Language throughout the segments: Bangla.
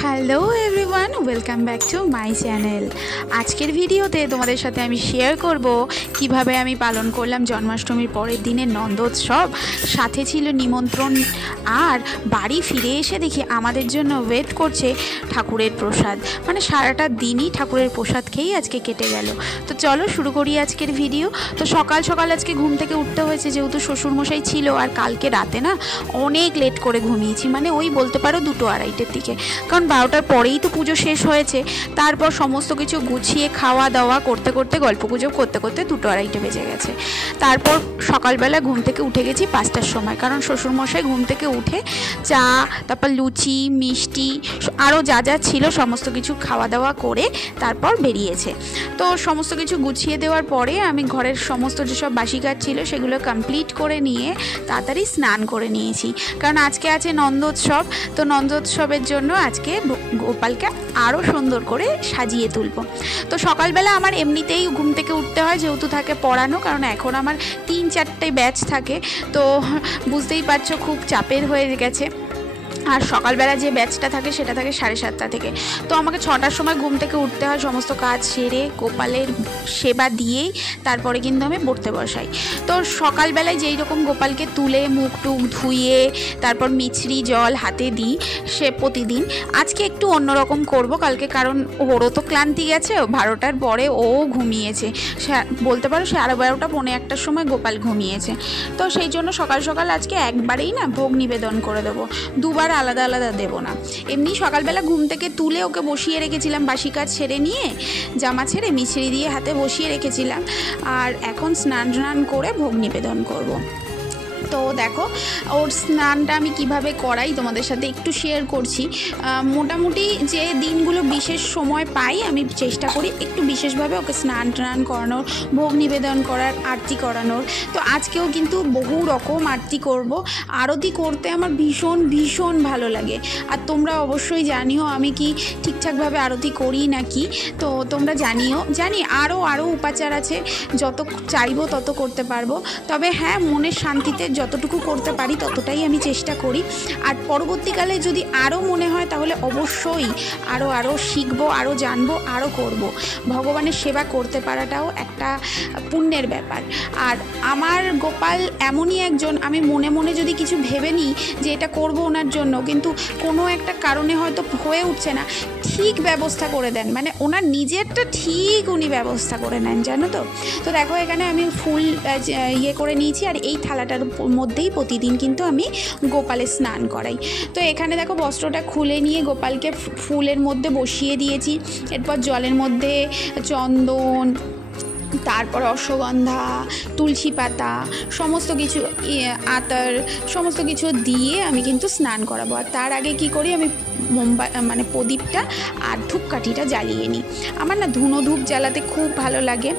Hello everyone, welcome back to my channel. আজকের ভিডিওতে তোমাদের সাথে আমি শেয়ার করব কিভাবে আমি পালন করলাম জন্মাষ্টমীর পরের দিনের নন্দোৎসব। সাথে ছিল নিমন্ত্রণ, আর বাড়ি ফিরে এসে দেখি আমাদের জন্য ওয়েট করছে ঠাকুরের প্রসাদ। মানে সারাটা দিনই ঠাকুরের প্রসাদ খেয়েই আজকে কেটে গেল। তো চলো শুরু করি আজকের ভিডিও। তো সকাল সকাল আজকে ঘুম থেকে উঠতে হয়েছে, যেহেতু শ্বশুরমশাই ছিল, আর কালকে রাতে না অনেক লেট করে ঘুমিয়েছি, মানে ওই বলতে পারো 2-2:30টার দিকে, কারণ 12টার পরেই তো পুজো শেষ হয়েছে। তারপর সমস্ত কিছু গুছিয়ে খাওয়া দাওয়া করতে করতে, গল্পগুজব করতে করতে 2-2:30 বেজে গেছে। তারপর সকালবেলা ঘুম থেকে উঠে গেছি 5টার সময়, কারণ শ্বশুরমশাই ঘুম থেকে উঠে চা, তারপর লুচি, মিষ্টি, আরও যা যা ছিল সমস্ত কিছু খাওয়া দাওয়া করে তারপর বেরিয়েছে। তো সমস্ত কিছু গুছিয়ে দেওয়ার পরে আমি ঘরের সমস্ত যেসব বাসি কাজ ছিল সেগুলো কমপ্লিট করে নিয়ে তাড়াতাড়ি স্নান করে নিয়েছি, কারণ আজকে আছে নন্দোৎসব। তো নন্দোৎসবের জন্য আজকে গোপালকে আরও সুন্দর করে সাজিয়ে তুলব। তো সকালবেলা আমার এমনিতেই ঘুম থেকে উঠতে হয়, যেহেতু থাকে পড়ানো, কারণ এখন আমার 3-4টে ব্যাচ থাকে। তো বুঝতেই পারছো খুব চাপের হয়ে গেছে। আর সকালবেলা যে ব্যাচটা থাকে সেটা থাকে 7:30 থেকে। তো আমাকে 6টার সময় ঘুম থেকে উঠতে হয়, সমস্ত কাজ সেরে গোপালের সেবা দিয়েই তারপরে কিন্তু আমি পড়তে বসাই। তো সকালবেলায় যেই রকম গোপালকে তুলে মুখ টুক ধুয়ে তারপর মিছরি জল হাতে দিই, সে প্রতিদিন আজকে একটু অন্যরকম করব কালকে, কারণ ওরও তো ক্লান্তি গেছে। 12টার পরে ও ঘুমিয়েছে, বলতে পারো 12:30 পৌনে 1টার সময় গোপাল ঘুমিয়েছে। তো সেই জন্য সকাল সকাল আজকে একবারেই না ভোগ নিবেদন করে দেবো, দুবার আলাদা আলাদা দেবো না। এমনি সকালবেলা ঘুম থেকে তুলে ওকে বসিয়ে রেখেছিলাম, বাসি কাজ সেরে নিয়ে জামা ছেড়ে মিছরি দিয়ে হাতে বসিয়ে রেখেছিলাম, আর এখন স্নান করে ভোগ নিবেদন করব। তো দেখো ওর স্নানটা আমি কিভাবে করাই তোমাদের সাথে একটু শেয়ার করছি। মোটামুটি যে দিনগুলো বিশেষ সময় পাই আমি চেষ্টা করি একটু বিশেষভাবে ওকে স্নান করানোর, ভোগ নিবেদন করার, আরতি করানোর। তো আজকেও কিন্তু বহু রকম আরতি করব। আরতি করতে আমার ভীষণ ভালো লাগে, আর তোমরা অবশ্যই জানিও আমি কি ঠিকঠাকভাবে আরতি করি নাকি। তো তোমরা জানি আরও উপাচার আছে, যত চাইবো তত করতে পারবো। তবে হ্যাঁ, মনের শান্তিতে যতটুকু করতে পারি ততটাই আমি চেষ্টা করি। আর পরবর্তীকালে যদি আরও মনে হয় তাহলে অবশ্যই আরও শিখবো, আরও জানবো, আরও করব। ভগবানের সেবা করতে পারাটাও একটা পুণ্যের ব্যাপার। আর আমার গোপাল এমনই একজন, আমি মনে মনে যদি কিছু ভেবে নিই যে এটা করবো ওনার জন্য, কিন্তু কোনো একটা কারণে হয়তো হয়ে উঠছে না, ঠিক ব্যবস্থা করে দেন, মানে ওনার নিজেরটা ঠিক উনি ব্যবস্থা করে নেন, জানো তো। তো দেখো এখানে আমি ফুল করে নিয়েছি, আর এই থালাটার মধ্যেই প্রতিদিন কিন্তু আমি গোপালের স্নান করাই। তো এখানে দেখো বস্ত্রটা খুলে নিয়ে গোপালকে ফুলের মধ্যে বসিয়ে দিয়েছি। এরপর জলের মধ্যে চন্দন, তারপর অশ্বগন্ধা, তুলসী পাতা, সমস্ত কিছু আতর, সমস্ত কিছু দিয়ে আমি কিন্তু স্নান করাবো। আর তার আগে কি করি, আমি প্রদীপটা আর ধূপকাঠিটা জ্বালিয়ে নিই। আমার না ধুনো ধূপ জ্বালাতে খুব ভালো লাগে,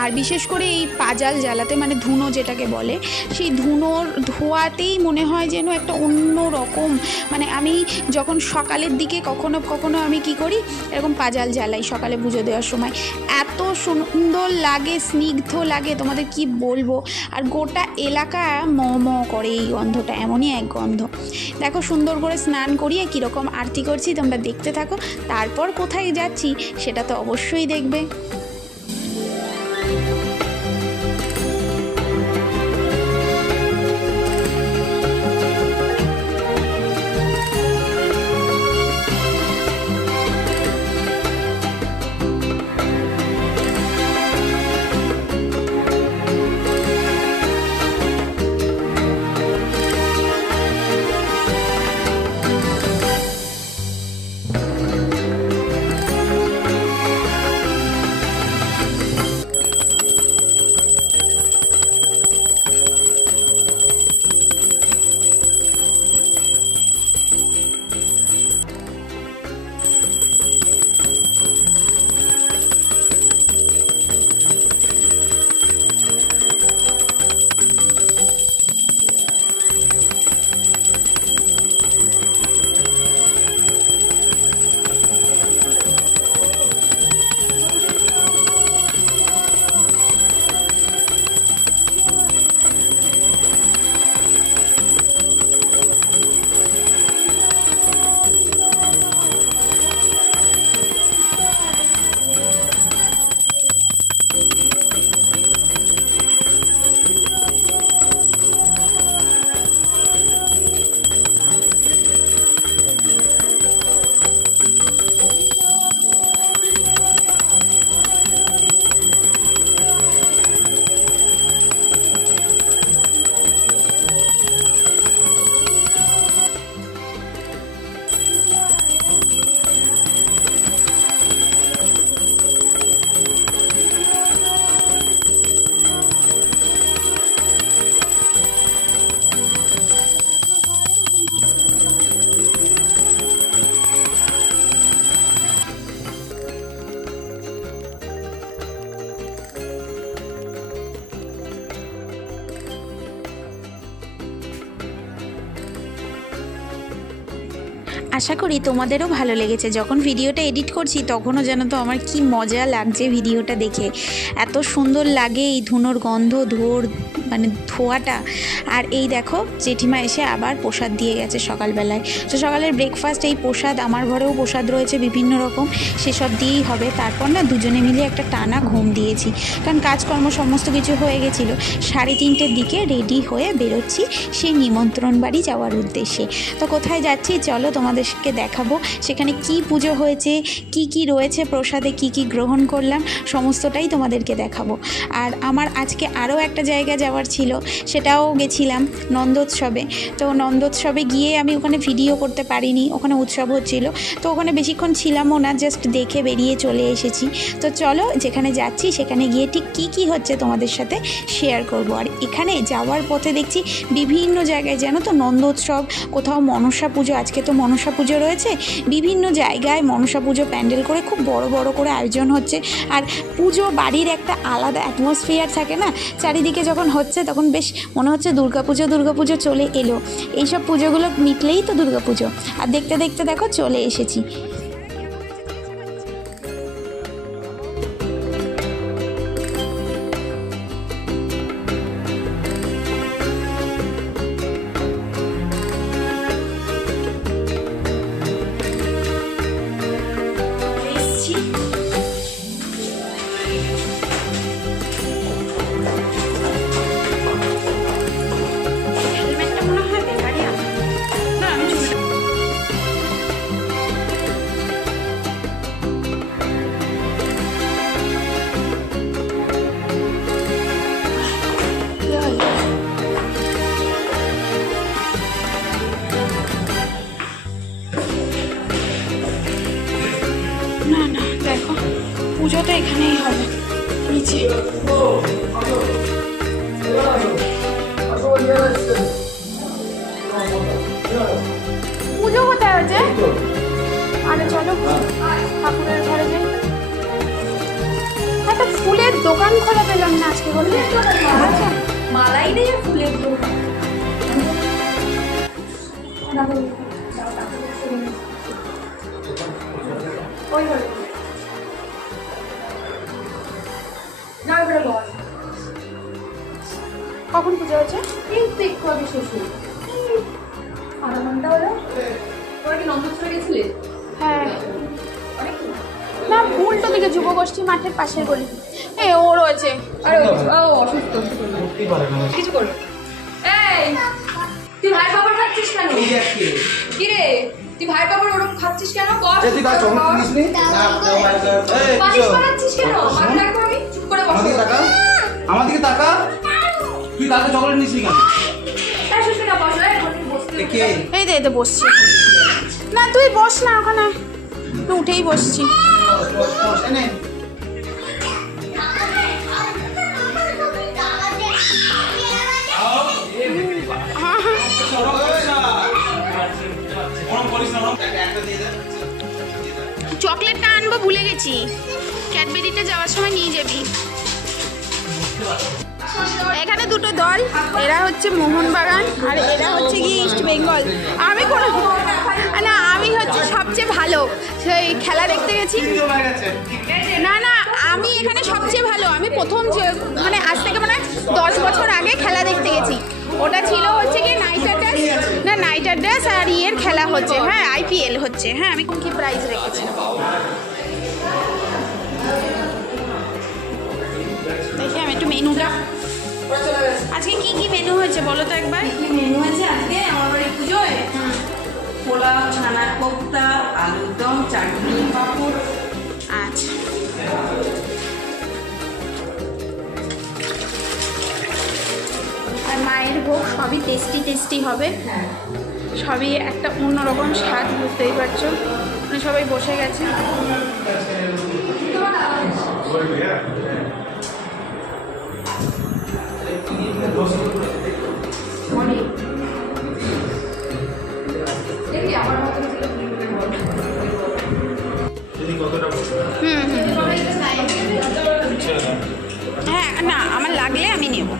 আর বিশেষ করে এই পাজাল জ্বালাতে, মানে ধুনো যেটাকে বলে, সেই ধুনোর ধোয়াতেই মনে হয় যেন একটা অন্য রকম। মানে আমি যখন সকালের দিকে কখনো আমি কি করি, এরকম পাজাল জ্বালাই সকালে পুজো দেওয়ার সময়, এত সুন্দর লাগে, স্নিগ্ধ লাগে, তোমাদের কি বলবো। আর গোটা এলাকা ম করে এই গন্ধটা, এমনই এক গন্ধ। দেখো সুন্দর করে স্নান করিয়ে কীরকম আরতি করছি তোমরা দেখতে থাকো, তারপর কোথায় যাচ্ছি সেটা তো অবশ্যই দেখবে। আশা করি তোমাদেরও ভালো লেগেছে। যখন ভিডিওটা এডিট করছি তখনও যেন তো আমার কি মজা লাগছে ভিডিওটা দেখে, এত সুন্দর লাগে এই ধুনোর গন্ধ, মানে ধোয়াটা। আর এই দেখো জেঠিমা এসে আবার প্রসাদ দিয়ে গেছে সকালবেলায়। তো সকালের ব্রেকফাস্ট এই প্রসাদ, আমার ঘরেও প্রসাদ রয়েছে বিভিন্ন রকম, সেসব দিয়েই হবে। তারপর না দুজনে মিলে একটা টানা ঘুম দিয়েছি, কারণ কাজকর্ম সমস্ত কিছু হয়ে গেছিলো। 3:30-র দিকে রেডি হয়ে বেরোচ্ছি সেই নিমন্ত্রণ বাড়ি যাওয়ার উদ্দেশ্যে। তো কোথায় যাচ্ছি চলো তোমাদেরকে দেখাবো, সেখানে কি পুজো হয়েছে, কি কি রয়েছে প্রসাদে, কি কি গ্রহণ করলাম, সমস্তটাই তোমাদেরকে দেখাবো। আর আমার আজকে আরও একটা জায়গা যাওয়ার ছিল, সেটাও গেছিলাম নন্দোৎসবে। তো নন্দোৎসবে গিয়ে আমি ওখানে ভিডিও করতে পারিনি, ওখানে উৎসব হচ্ছিল, তো ওখানে বেশিক্ষণ ছিলামও না, জাস্ট দেখে বেরিয়ে চলে এসেছি। তো চলো যেখানে যাচ্ছি সেখানে গিয়ে ঠিক কী কী হচ্ছে তোমাদের সাথে শেয়ার করব। আর এখানে যাওয়ার পথে দেখছি বিভিন্ন জায়গায় যেন তো নন্দোৎসব, কোথাও মনসা পুজো, আজকে তো মনসা পুজো রয়েছে, বিভিন্ন জায়গায় মনসা পুজো প্যান্ডেল করে খুব বড় বড় করে আয়োজন হচ্ছে। আর পুজো বাড়ির একটা আলাদা অ্যাটমসফিয়ার থাকে না, চারিদিকে যখন হচ্ছে তখন বেশ মনে হচ্ছে দুর্গাপুজো চলে এলো। এইসব পুজোগুলো মিটলেই তো দুর্গাপুজো। আর দেখতে দেখতে দেখো চলে এসেছি। না না দেখো পুজো তো এখানেই হবে নিচে। পুজো কোথায় হচ্ছে? আরে চলো ঠাকুরের ঘরে যাই। একটা ফুলের দোকান খোলা পেলাম না আজকে, বললে মালাই নেই ফুলের দোকান। কখন পুজো হচ্ছে? দেখো আমি শ্বশুর আধা ঘন্টা হলো। তোমরা কি নন্দোৎসবে গেছিলে? হ্যাঁ না, উল্টো দিকে যুবগোষ্ঠী মাঠের পাশের গলি। ও রয়েছে, আরে অসুস্থ কিছু করবে। এই তুই ভাই বাবার খাচ্ছিস কেন? কি রে তুই ভাই বাবার ওরকম খাচ্ছিস কেন? চুপ করে বস। আমার দিকে তাকা। তুই কালকে চকলেট নিস কেন? এই দে তো বসছি না, তুই বস না ওখানে, উঠেই বসছি। চকলেটটা আনবো ভুলে গেছি, ক্যাডবেরিটা যাওয়ার সময় নিয়ে যাবি। এখানে দুটো দল, এরা হচ্ছে মোহনবাগান আর এরা হচ্ছে কি ইস্ট বেঙ্গল। আমি কোনো না, আমি হচ্ছে সবচেয়ে ভালো সেই খেলা দেখতে গেছি। না না, আমি এখানে সবচেয়ে ভালো, আমি প্রথম মানে আজ থেকে মানে 10 বছর আগে খেলা দেখতে গেছি। ওটা ছিল হচ্ছে কি নাইট রাইডার্স আর ইয়ের খেলা হচ্ছে, হ্যাঁ IPL হচ্ছে। হ্যাঁ আমি কি প্রাইজ রেখেছি দেখি আমি একটু মেনুটা। আজকে কি কি মেনু হয়েছে বলো তো একবার? কি মেনু আছে আজকে আমার বাড়ির পুজোয়? পোলাও, ছানার কোফতা, আলুর দম, চাটনি, পাঁপড়। আচ্ছা আর মায়ের ভোগ সবই টেস্টি হবে, সবই একটা অন্যরকম স্বাদ, বুঝতেই পারছো। মানে সবাই বসে গেছে। হ্যাঁ না, আমার লাগলে আমি নেব।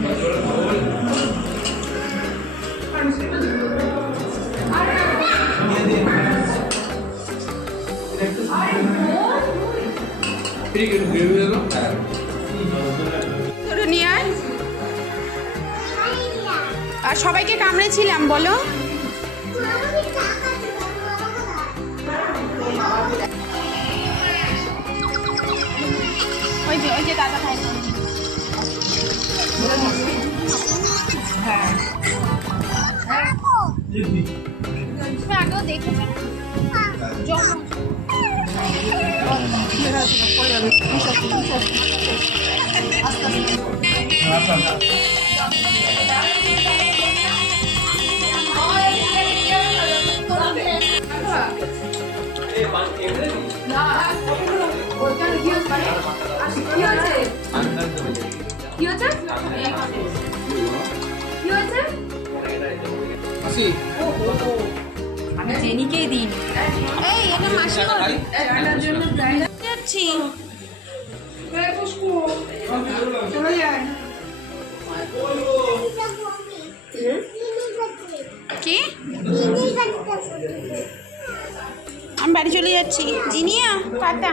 ধরে নিয়ে আয়। আর সবাইকে কামড়েছিলাম বলো। ওই যে দাদা খাই আগেও দেখেছে আমি জেনিকেই দিই। এই এটা মাসি যাচ্ছি। কি আমি বাড়ি চলে যাচ্ছি। জিনিয়া টাটা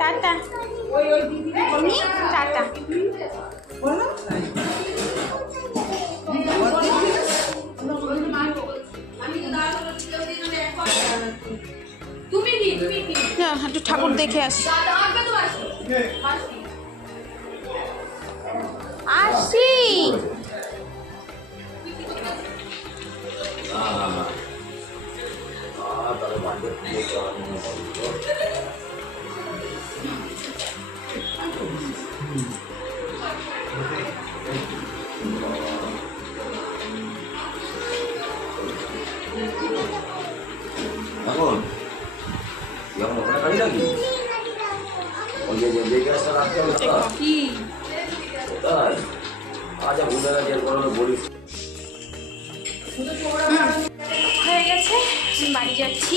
টাটা জিনি টাটা। একটু ঠাকুর দেখে আসি। আসি এখন যখন ওখানে গাড়ি লাগি ওই যে গ্যাসটা রাখতে হবে কি তাই আচ্ছা ভুলে গেছে এরপর বলিস হয়ে গেছে। বাড়ি যাচ্ছি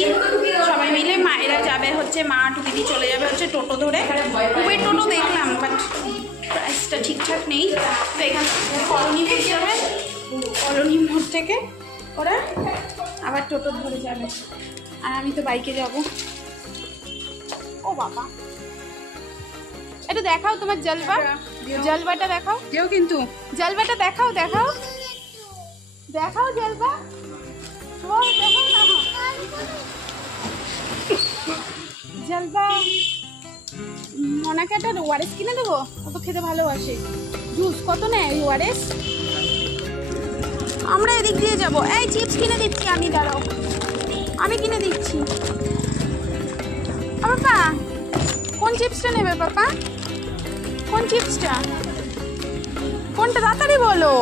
সবাই মিলে। মায়েরা যাবে হচ্ছে, মা টুকিদি চলে যাবে হচ্ছে টোটো ধরে। উবের টোটো দেখলাম বাট প্রাইসটা ঠিকঠাক নেই। তো এখান থেকে কলোনি মোড় যাবে, কলোনি মোড় থেকে ওরা আবার টোটো ধরে যাবে, আর আমি তো বাইকে যাব। ও বাবা একটু দেখাও তোমার জলবা, জলবাটা দেখাও। কেউ কিন্তু জলবাটা দেখাও, দেখাও দেখাও জলবা। ও দেখাও না জলবা। মনাকে একটা ওয়ারেস কিনে দেবো, ও তো খেতে ভালোবাসে। জুস কত নেয় ওয়ারেস? আমরা এদিক দিয়ে যাবো। এই চিপস কিনে দিচ্ছি আমি, দাঁড়াও আমি কিনে দিচ্ছি। পাপা কোন চিপসটা নেবে? পাপা কোন চিপসটা? কোনটা তাড়াতাড়ি বলো,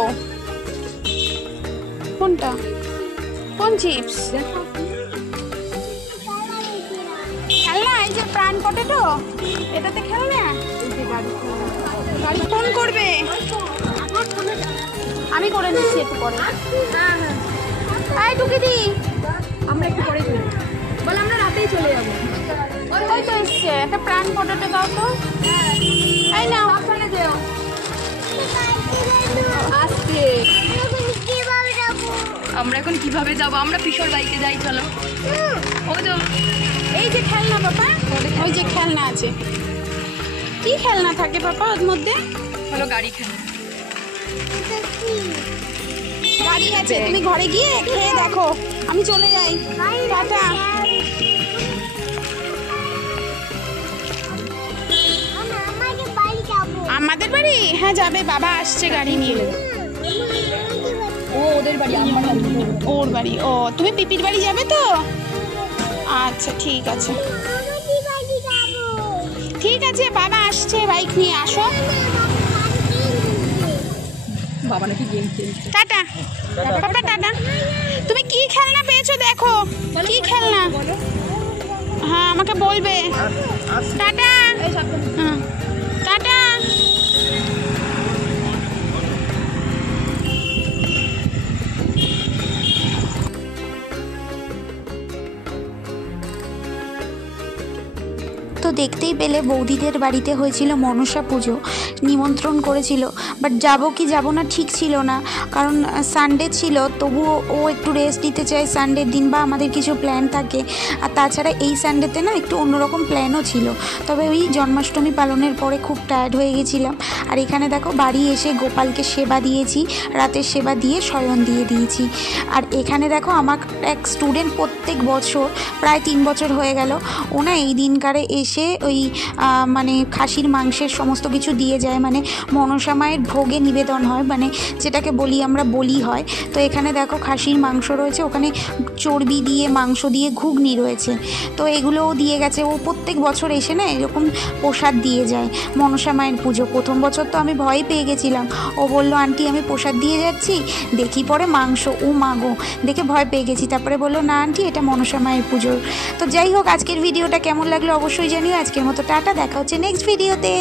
কোনটা? কোন চিপস? খেলনা, এই যে প্রাণ পটেটো, এটাতে খেলনা। গাড়ি ফোন করবে, আমি করে নিচ্ছি একটু পরে। এই টুকি দি, আমরা একটু পরে চলি, বল আমরা রাতেই চলে যাবো। ওই তো এসছে, একটা প্রাণ পটেটো দাও তো। এই নাও, ওখানে দেও। আজকে আমরা এখন কিভাবে যাব? আমরা পিসর বাইকে যাই, চলো। ও তো এই যে খেলনা বাবা, ওই যে খেলনা আছে। কি খেলনা থাকে বাবা ওর মধ্যে? হলো গাড়ি খেলা। গাড়ি আছে, তুমি ঘরে গিয়ে খেয়ে দেখো, আমি চলে যাই। টাটা। আমাদের বাড়ি? হ্যাঁ যাবে, বাবা আসছে গাড়ি নিয়ে। ও ওদের বাড়ি, আমার ওর বাড়ি। ও তুমি পিপির বাড়ি যাবে তো? আচ্ছা ঠিক আছে, ঠিক আছে, বাবা আসছে বাইক নিয়ে, আসো। বাবা নাকি গেম খেলছে। টাটা বাবা, টাটা। তুমি কি খেলনা পেয়েছো দেখো, কি খেলনা? হ্যাঁ আমাকে বলবে। টাটা। হ্যাঁ টাটা। তো দেখতেই পেলে বৌদিদের বাড়িতে হয়েছিল মনসা পুজো, নিমন্ত্রণ করেছিল, বাট যাবো কি যাব না ঠিক ছিল না, কারণ সানডে ছিল, তবুও ও একটু রেস্ট নিতে চায় সানডের দিন, বা আমাদের কিছু প্ল্যান থাকে। আর তাছাড়া এই সানডেতে না একটু অন্যরকম প্ল্যানও ছিল, তবে ওই জন্মাষ্টমী পালনের পরে খুব টায়ার্ড হয়ে গেছিলাম। আর এখানে দেখো বাড়ি এসে গোপালকে সেবা দিয়েছি, রাতের সেবা দিয়ে শয়ন দিয়ে দিয়েছি। আর এখানে দেখো আমার এক স্টুডেন্ট প্রত্যেক বছর প্রায় 3 বছর হয়ে গেল, ও না এই দিনকারে এসে ওই মানে খাসির মাংসের সমস্ত কিছু দিয়ে যায়, মানে মনসা মায়ের ভোগে নিবেদন হয়, মানে যেটাকে বলি আমরা বলি হয়। তো এখানে দেখো খাসির মাংস রয়েছে, ওখানে চর্বি দিয়ে মাংস দিয়ে ঘুগনি রয়েছে, তো এগুলোও দিয়ে গেছে। ও প্রত্যেক বছর এসে না এরকম প্রসাদ দিয়ে যায় মনসা মায়ের পুজো। প্রথম বছর তো আমি ভয় পেয়ে গেছিলাম, ও বললো আন্টি আমি প্রসাদ দিয়ে যাচ্ছি, দেখি পরে মাংস, ও মাগো, দেখে ভয় পেয়ে গেছি। তারপরে বললো না আন্টি এটা মনসা মায়ের পুজোর। তো যাই হোক, আজকের ভিডিওটা কেমন লাগলো অবশ্যই জানিও। আজকের মতো টাটা, দেখা হচ্ছে নেক্সট ভিডিওতে।